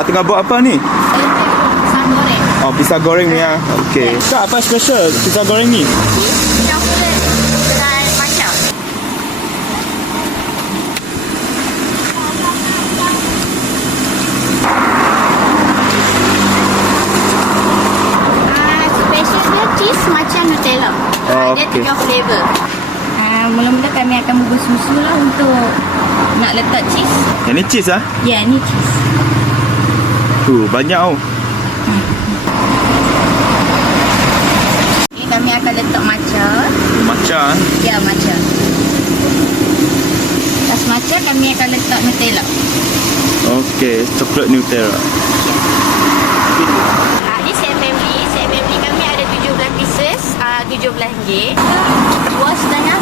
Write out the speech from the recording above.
Kak tengah buat apa ni? Pisang goreng. Oh, pisau goreng ni ya. Okey. Kak, apa special pisau goreng ni? Coklat dengan matcha. Special dia cheese macam Nutella. Oh, Dia okey. 3 flavor. Mula-mula kami akan bubur susu lah untuk nak letak cheese. Yang ni cheese ah? Ya, ni cheese. Banyak tau. Ni kami akan letak matcha. Matcha. Ya, matcha. Lepas matcha kami akan letak Nutella. Okey, coklat Nutella. Ni set family. Set family kami ada 17 pieces, RM17. 2,5